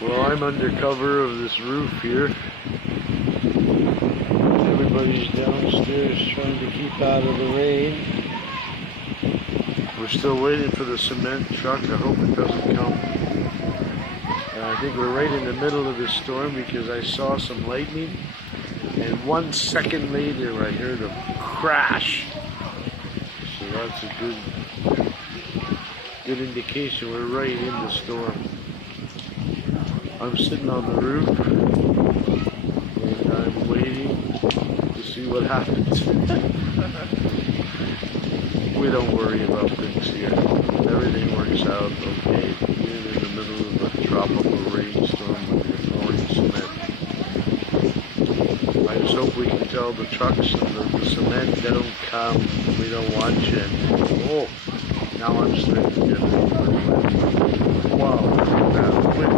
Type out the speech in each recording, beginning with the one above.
Well, I'm under cover of this roof here. Everybody's downstairs trying to keep out of the rain. We're still waiting for the cement truck. I hope it doesn't come. And I think we're right in the middle of the storm because I saw some lightning. And 1 second later, I heard a crash. So that's a good indication we're right in the storm. I'm sitting on the roof and I'm waiting to see what happens. We don't worry about things here. Everything works out okay. Even in the middle of a tropical rainstorm when you're pouring cement. I just hope we can tell the trucks and the cement they don't come. We don't want you. Oh, now I'm starting to get it. Wow, look at that wind.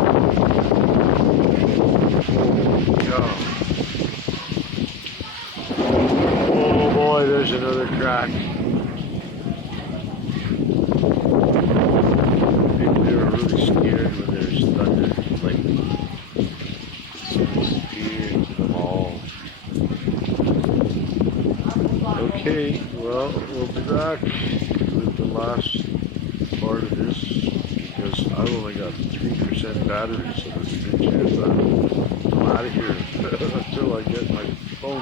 Oh boy, there's another crack. They're really scared when there's thunder, lightning. It's scared them all. Okay, well, we'll be back with the last part of this because I've only got 3% battery, so this is a good chance I'm out of here until I get my phone